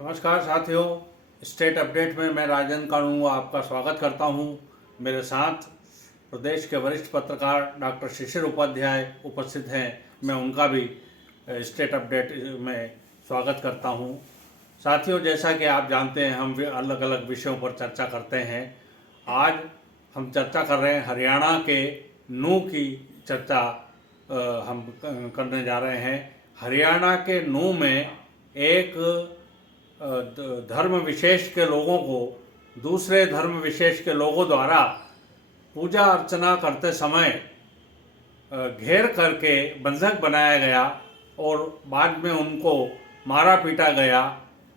नमस्कार साथियों, state update में मैं राजन कानू आपका स्वागत करता हूं। मेरे साथ प्रदेश के वरिष्ठ पत्रकार डॉक्टर शिशिर उपाध्याय उपस्थित हैं। मैं उनका भी स्टेट अपडेट में स्वागत करता हूं। साथियों, जैसा कि आप जानते हैं, हम अलग अलग विषयों पर चर्चा करते हैं। आज हम चर्चा कर रहे हैं हरियाणा के नूह की चर्चा हम करने जा रहे हैं। हरियाणा के नूह में एक धर्म विशेष के लोगों को दूसरे धर्म विशेष के लोगों द्वारा पूजा अर्चना करते समय घेर करके बंधक बनाया गया और बाद में उनको मारा पीटा गया।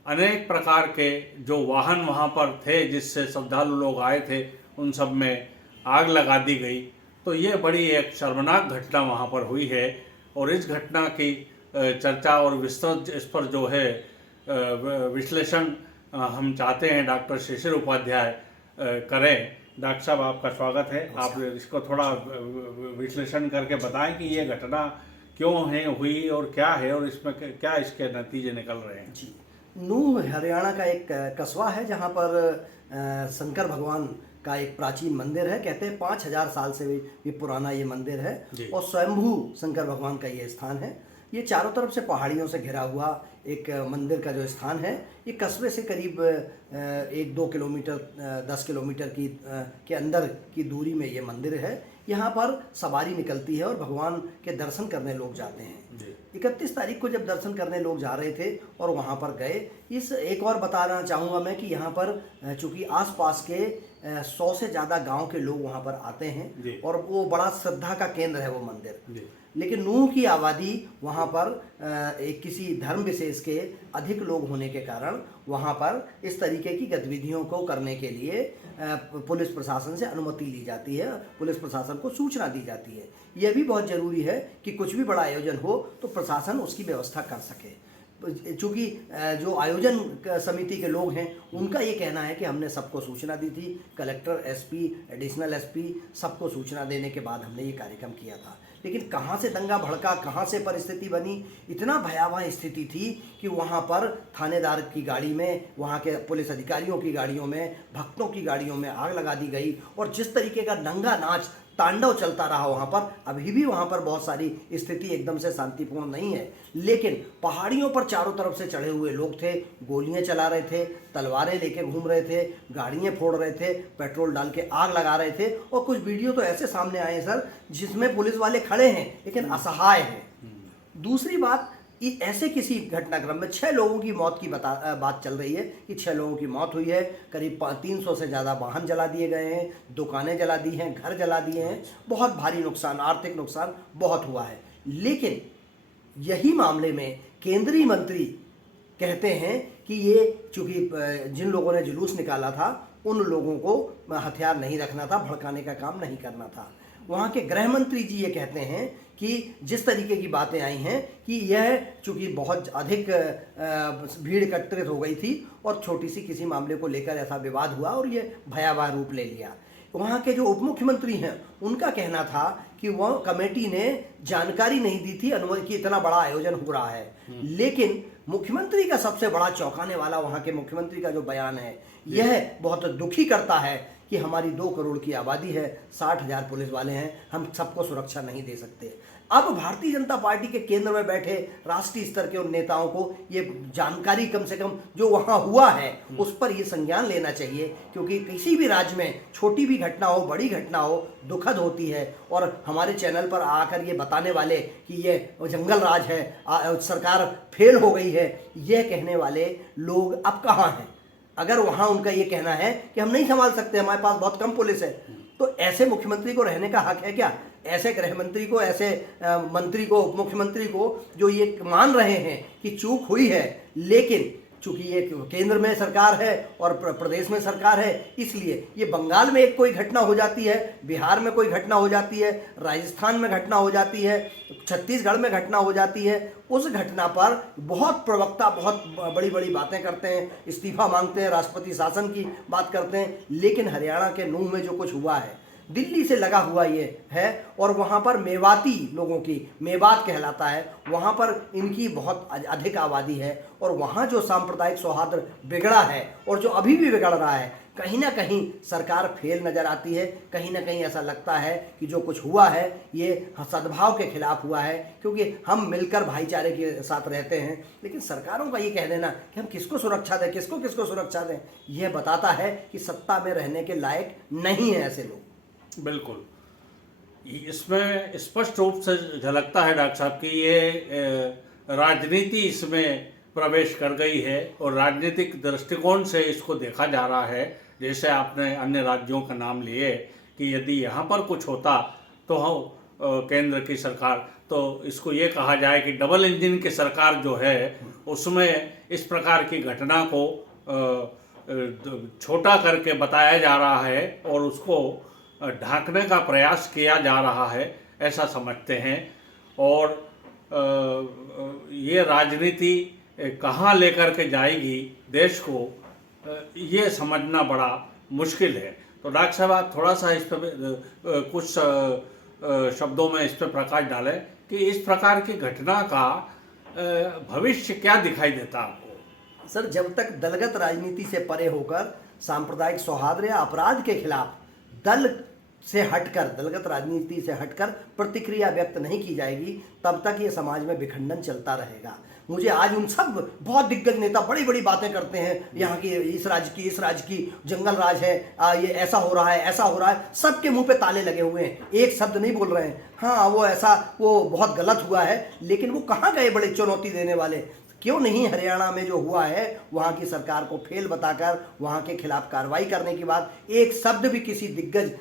अनेक प्रकार के जो वाहन वहाँ पर थे जिससे श्रद्धालु लोग आए थे, उन सब में आग लगा दी गई। तो ये बड़ी एक शर्मनाक घटना वहाँ पर हुई है और इस घटना की चर्चा और विस्तृत इस पर जो है विश्लेषण हम चाहते हैं डॉक्टर शिशिर उपाध्याय करें। डॉक्टर साहब, आपका स्वागत है। आप इसको थोड़ा विश्लेषण करके बताएं कि ये घटना क्यों है हुई और क्या है और इसमें क्या इसके नतीजे निकल रहे हैं। जी, नूह हरियाणा का एक कस्बा है जहाँ पर शंकर भगवान का एक प्राचीन मंदिर है। कहते हैं 5000 साल से भी पुराना ये मंदिर है और स्वयंभू शंकर भगवान का ये स्थान है। ये चारों तरफ से पहाड़ियों से घिरा हुआ एक मंदिर का जो स्थान है, ये कस्बे से करीब 1-2 किलोमीटर 10 किलोमीटर के अंदर की दूरी में ये मंदिर है। यहाँ पर सवारी निकलती है और भगवान के दर्शन करने लोग जाते हैं। 31 तारीख को जब दर्शन करने लोग जा रहे थे और वहाँ पर गए, एक और बताना चाहूँगा मैं कि यहाँ पर चूँकि आसपास के 100 से ज़्यादा गांव के लोग वहाँ पर आते हैं और वो बड़ा श्रद्धा का केंद्र है वो मंदिर। लेकिन नूह की आबादी वहाँ पर एक किसी धर्म विशेष के अधिक लोग होने के कारण वहाँ पर इस तरीके की गतिविधियों को करने के लिए पुलिस प्रशासन से अनुमति ली जाती है, पुलिस प्रशासन को सूचना दी जाती है। यह भी बहुत ज़रूरी है कि कुछ भी बड़ा आयोजन हो तो प्रशासन उसकी व्यवस्था कर सके। चूँकि जो आयोजन समिति के लोग हैं उनका ये कहना है कि हमने सबको सूचना दी थी, कलेक्टर, एसपी, एडिशनल एसपी, सबको सूचना देने के बाद हमने ये कार्यक्रम किया था। लेकिन कहाँ से दंगा भड़का, कहाँ से परिस्थिति बनी, इतना भयावह स्थिति थी कि वहाँ पर थानेदार की गाड़ी में, वहाँ के पुलिस अधिकारियों की गाड़ियों में, भक्तों की गाड़ियों में आग लगा दी गई और जिस तरीके का दंगा नाच तांडव चलता रहा वहाँ पर। अभी भी वहाँ पर बहुत सारी स्थिति एकदम से शांतिपूर्ण नहीं है, लेकिन पहाड़ियों पर चारों तरफ से चढ़े हुए लोग थे, गोलियां चला रहे थे, तलवारें लेके घूम रहे थे, गाड़ियाँ फोड़ रहे थे, पेट्रोल डाल के आग लगा रहे थे। और कुछ वीडियो तो ऐसे सामने आए सर जिसमें पुलिस वाले खड़े हैं लेकिन असहाय हैं। दूसरी बात, ऐसे किसी घटनाक्रम में 6 लोगों की मौत की बात चल रही है कि 6 लोगों की मौत हुई है। करीब 300 से ज़्यादा वाहन जला दिए गए हैं, दुकानें जला दी हैं, घर जला दिए हैं। बहुत भारी नुकसान, आर्थिक नुकसान बहुत हुआ है। लेकिन यही मामले में केंद्रीय मंत्री कहते हैं कि ये चूँकि जिन लोगों ने जुलूस निकाला था उन लोगों को हथियार नहीं रखना था, भड़काने का काम नहीं करना था। वहाँ के गृह मंत्री जी ये कहते हैं कि जिस तरीके की बातें आई हैं कि यह चूँकि बहुत अधिक भीड़ एकत्रित हो गई थी और छोटी सी किसी मामले को लेकर ऐसा विवाद हुआ और ये भयावह रूप ले लिया। वहाँ के जो उप मुख्यमंत्री हैं उनका कहना था कि वह कमेटी ने जानकारी नहीं दी थी अनुमति कि इतना बड़ा आयोजन हो रहा है। लेकिन मुख्यमंत्री का सबसे बड़ा चौंकाने वाला वहाँ के मुख्यमंत्री का जो बयान है, यह बहुत दुखी करता है कि हमारी 2 करोड़ की आबादी है, 60,000 पुलिस वाले हैं, हम सबको सुरक्षा नहीं दे सकते। अब भारतीय जनता पार्टी के केंद्र में बैठे राष्ट्रीय स्तर के उन नेताओं को ये जानकारी कम से कम जो वहाँ हुआ है उस पर ये संज्ञान लेना चाहिए, क्योंकि किसी भी राज्य में छोटी भी घटना हो, बड़ी घटना हो, दुखद होती है। और हमारे चैनल पर आकर ये बताने वाले कि ये जंगल राज है, सरकार फेल हो गई है, यह कहने वाले लोग अब कहाँ हैं? अगर वहाँ उनका ये कहना है कि हम नहीं संभाल सकते, हमारे पास बहुत कम पुलिस है, तो ऐसे मुख्यमंत्री को रहने का हक है क्या? ऐसे गृह मंत्री को, ऐसे मंत्री को, उप मुख्यमंत्री को जो ये मान रहे हैं कि चूक हुई है, लेकिन चूंकि ये केंद्र में सरकार है और प्रदेश में सरकार है, इसलिए ये बंगाल में एक कोई घटना हो जाती है, बिहार में कोई घटना हो जाती है, राजस्थान में घटना हो जाती है, छत्तीसगढ़ में घटना हो जाती है, उस घटना पर बहुत प्रवक्ता बहुत बड़ी बड़ी बातें करते हैं, इस्तीफा मांगते हैं, राष्ट्रपति शासन की बात करते हैं। लेकिन हरियाणा के नूह में जो कुछ हुआ है, दिल्ली से लगा हुआ ये है और वहाँ पर मेवाती लोगों की, मेवात कहलाता है, वहाँ पर इनकी बहुत अधिक आबादी है और वहाँ जो सांप्रदायिक सौहार्द बिगड़ा है और जो अभी भी बिगड़ रहा है, कहीं ना कहीं सरकार फेल नज़र आती है। कहीं ना कहीं ऐसा लगता है कि जो कुछ हुआ है ये सद्भाव के खिलाफ हुआ है, क्योंकि हम मिलकर भाईचारे के साथ रहते हैं। लेकिन सरकारों का ये कह देना कि हम किसको सुरक्षा दें, किसको सुरक्षा दें, यह बताता है कि सत्ता में रहने के लायक नहीं है ऐसे लोग। बिल्कुल, इसमें स्पष्ट रूप से झलकता है डॉक्टर साहब कि ये राजनीति इसमें प्रवेश कर गई है और राजनीतिक दृष्टिकोण से इसको देखा जा रहा है। जैसे आपने अन्य राज्यों का नाम लिए कि यदि यहाँ पर कुछ होता तो हम केंद्र की सरकार, तो इसको ये कहा जाए कि डबल इंजन की सरकार जो है उसमें इस प्रकार की घटना को छोटा करके बताया जा रहा है और उसको ढांकने का प्रयास किया जा रहा है, ऐसा समझते हैं। और ये राजनीति कहाँ लेकर के जाएगी देश को, ये समझना बड़ा मुश्किल है। तो डॉक्टर साहब आप थोड़ा सा इस पर कुछ शब्दों में इस पर प्रकाश डालें कि इस प्रकार की घटना का भविष्य क्या दिखाई देता आपको? सर, जब तक दलगत राजनीति से परे होकर सांप्रदायिक सौहार्द या अपराध के खिलाफ दल से हटकर, दलगत राजनीति से हटकर प्रतिक्रिया व्यक्त नहीं की जाएगी, तब तक ये समाज में विखंडन चलता रहेगा। मुझे आज उन सब बहुत दिग्गज नेता बड़ी बड़ी बातें करते हैं, यहाँ की इस राज्य की जंगल राज है, ये ऐसा हो रहा है, ऐसा हो रहा है, सबके मुंह पे ताले लगे हुए हैं, एक शब्द नहीं बोल रहे हैं। हाँ, वो बहुत गलत हुआ है, लेकिन वो कहाँ गए बड़े चुनौती देने वाले? क्यों नहीं हरियाणा में जो हुआ है वहाँ की सरकार को फेल बताकर वहाँ के खिलाफ कार्रवाई करने के बाद एक शब्द भी किसी दिग्गज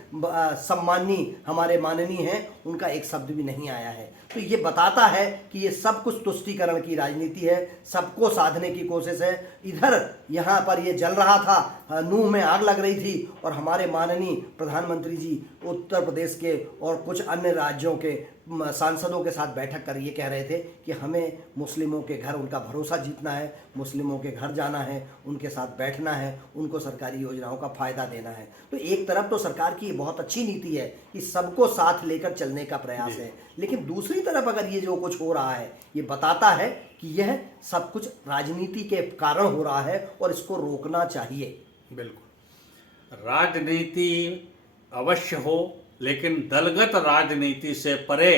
सम्मानी हमारे माननीय हैं उनका एक शब्द भी नहीं आया है। तो ये बताता है कि ये सब कुछ तुष्टीकरण की राजनीति है, सबको साधने की कोशिश है। इधर यहाँ पर ये जल रहा था, नूह में आग लग रही थी और हमारे माननीय प्रधानमंत्री जी उत्तर प्रदेश के और कुछ अन्य राज्यों के सांसदों के साथ बैठक कर ये कह रहे थे कि हमें मुस्लिमों के घर उनका भरोसा जीतना है, मुस्लिमों के घर जाना है, उनके साथ बैठना है, उनको सरकारी योजनाओं का फ़ायदा देना है। तो एक तरफ तो सरकार की बहुत अच्छी नीति है कि सबको साथ लेकर चलने का प्रयास है, लेकिन दूसरी तरफ अगर ये जो कुछ हो रहा है ये बताता है कि यह सब कुछ राजनीति के कारण हो रहा है और इसको रोकना चाहिए। बिल्कुल, राजनीति अवश्य हो, लेकिन दलगत राजनीति से परे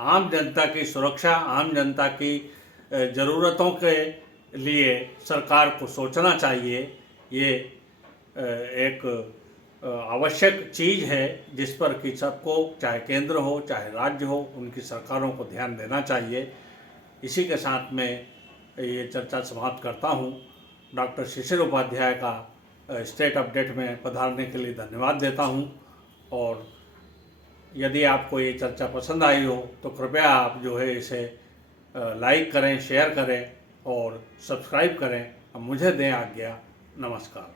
आम जनता की सुरक्षा, आम जनता की ज़रूरतों के लिए सरकार को सोचना चाहिए। ये एक आवश्यक चीज़ है जिस पर कि सबको, चाहे केंद्र हो चाहे राज्य हो, उनकी सरकारों को ध्यान देना चाहिए। इसी के साथ में ये चर्चा समाप्त करता हूँ। डॉक्टर शिशिर उपाध्याय का स्टेट अपडेट में पधारने के लिए धन्यवाद देता हूँ। और यदि आपको ये चर्चा पसंद आई हो तो कृपया आप जो है इसे लाइक करें, शेयर करें और सब्सक्राइब करें। अब मुझे दें आज्ञा। नमस्कार।